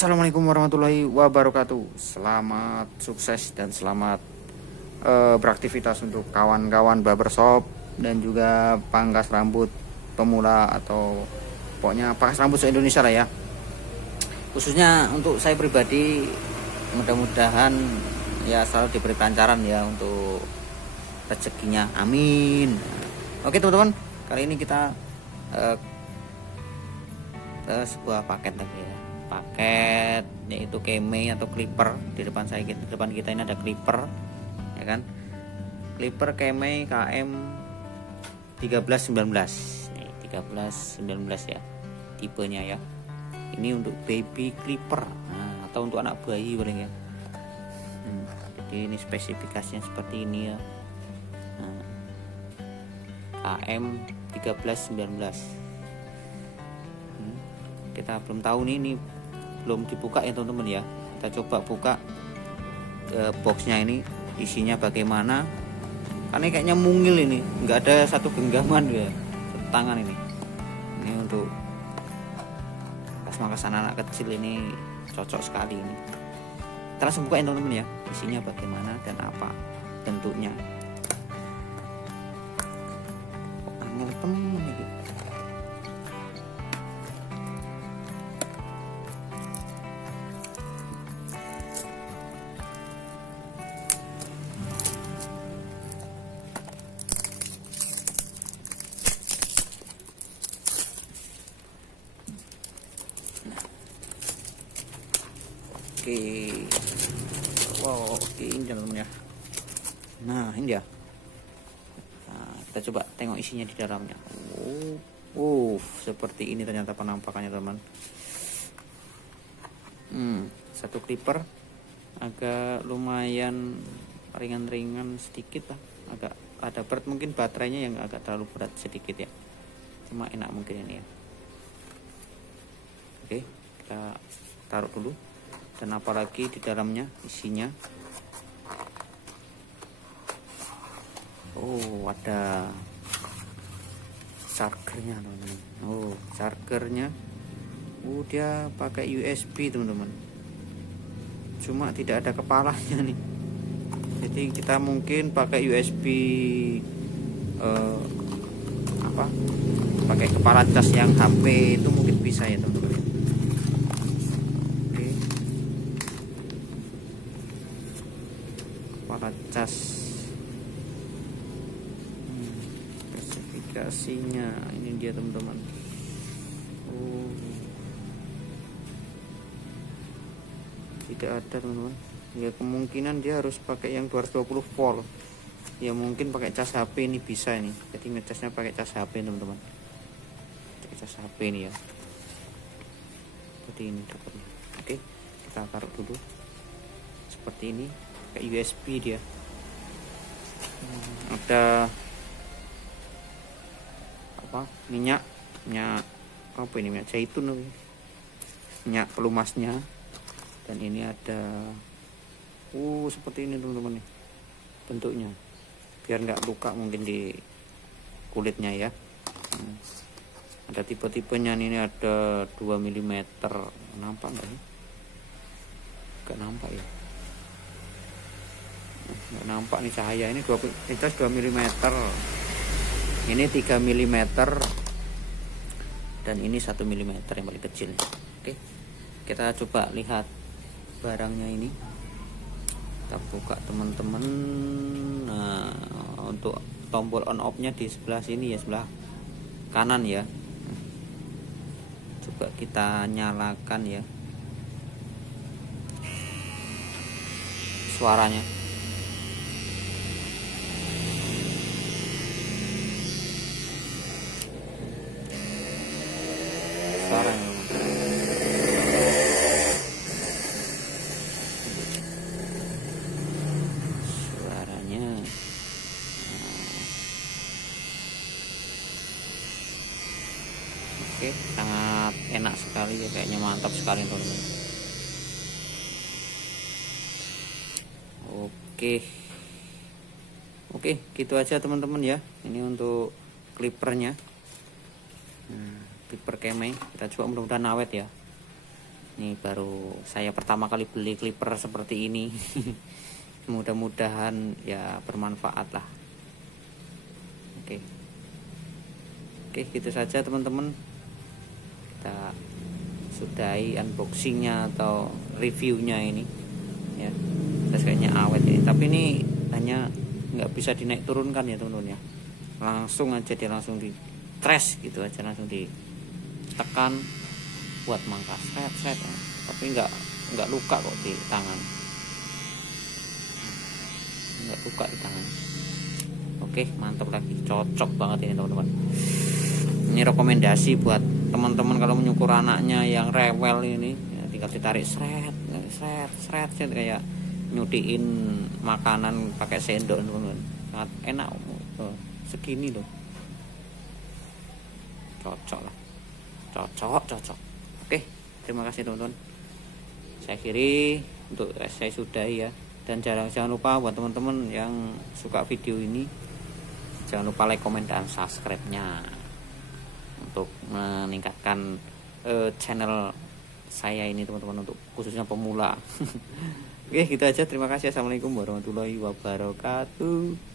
Assalamualaikum warahmatullahi wabarakatuh. Selamat sukses dan selamat beraktivitas untuk kawan-kawan barbershop dan juga pangkas rambut pemula atau pokoknya pangkas rambut se-Indonesia lah ya. Khususnya untuk saya pribadi, mudah-mudahan ya selalu diberi kelancaran ya untuk rezekinya. Amin. Oke teman-teman, kali ini kita sebuah paket lagi ya. Paket yaitu keme atau clipper. Di depan kita ini ada clipper ya kan, clipper keme KM 1319 nih, 1319 ya tipenya ya. Ini untuk baby clipper, atau untuk anak bayi paling ya. Jadi ini spesifikasinya seperti ini ya. KM 1319. Kita belum tahu nih, ini belum dibuka ya teman-teman ya. Kita coba buka boxnya, ini isinya bagaimana, karena kayaknya mungil, ini nggak ada satu genggaman ya, satu tangan ini untuk pas anak kecil, ini cocok sekali ini. Kita langsung buka ya teman-teman ya, isinya bagaimana dan apa bentuknya. Angel temen ini. Oke, ini teman-teman ya. Nah ini dia. Kita coba tengok isinya di dalamnya. Seperti ini ternyata penampakannya teman. Satu clipper agak lumayan ringan-ringan sedikit lah, agak ada berat, mungkin baterainya yang agak terlalu berat sedikit ya, cuma enak mungkin ini ya. Oke, kita taruh dulu. Dan apalagi di dalamnya isinya, ada chargernya teman-teman. Chargernya dia pakai USB teman-teman, cuma tidak ada kepalanya nih. Jadi kita mungkin pakai USB pakai kepala cas yang HP itu mungkin bisa ya teman-teman. Cas spesifikasinya ini dia teman-teman. Tidak ada teman-teman ya, kemungkinan dia harus pakai yang 220 volt ya, mungkin pakai cas HP ini bisa ini. Jadi ngecasnya pakai cas HP teman-teman, cas HP ini ya, seperti ini dapatnya. Oke, kita taruh dulu seperti ini, pakai USB dia. Ada minyak apa ini, minyak zaitun, minyak pelumasnya. Dan ini ada seperti ini teman-teman nih bentuknya, biar nggak luka mungkin di kulitnya ya. Ada tipe-tipenya, ini ada 2 mm, nampak nggak sih? Nggak nampak ya, nggak nampak nih cahaya. Ini 2 mm, ini 3 mm, dan ini 1 mm yang paling kecil. Oke, kita coba lihat barangnya ini. Kita buka teman-teman. Nah, untuk tombol on off nya di sebelah sini ya, sebelah kanan ya. Coba kita nyalakan ya suaranya. Oke, sangat enak sekali ya, kayaknya mantap sekali teman-teman. Oke, gitu aja teman-teman ya. Ini untuk clippernya, clipper keme. Kita coba, mudah-mudahan awet ya. Ini baru saya pertama kali beli clipper seperti ini. Mudah-mudahan ya bermanfaat lah. Oke, gitu saja teman-teman. Kita sudahi unboxingnya atau reviewnya ini ya. Kayaknya awet ini, tapi ini hanya nggak bisa dinaik turunkan ya teman-teman ya. Langsung aja dia langsung di press gitu aja, langsung ditekan buat mangkas set ya. Tapi nggak luka kok di tangan, nggak luka di tangan. Oke, mantap lagi, cocok banget ini teman-teman. Ini rekomendasi buat teman-teman kalau menyukur anaknya yang rewel ini ya, tinggal ditarik seret kayak nyudiin makanan pakai sendok teman-teman. Sangat enak, segini loh, cocok lah, cocok. Oke, terima kasih teman-teman. Saya akhiri untuk saya sudahi ya. Dan jangan lupa buat teman-teman yang suka video ini, jangan lupa like, komen, dan subscribe-nya untuk meningkatkan channel saya ini teman-teman, untuk khususnya pemula. Oke, gitu aja. Terima kasih. Assalamualaikum warahmatullahi wabarakatuh.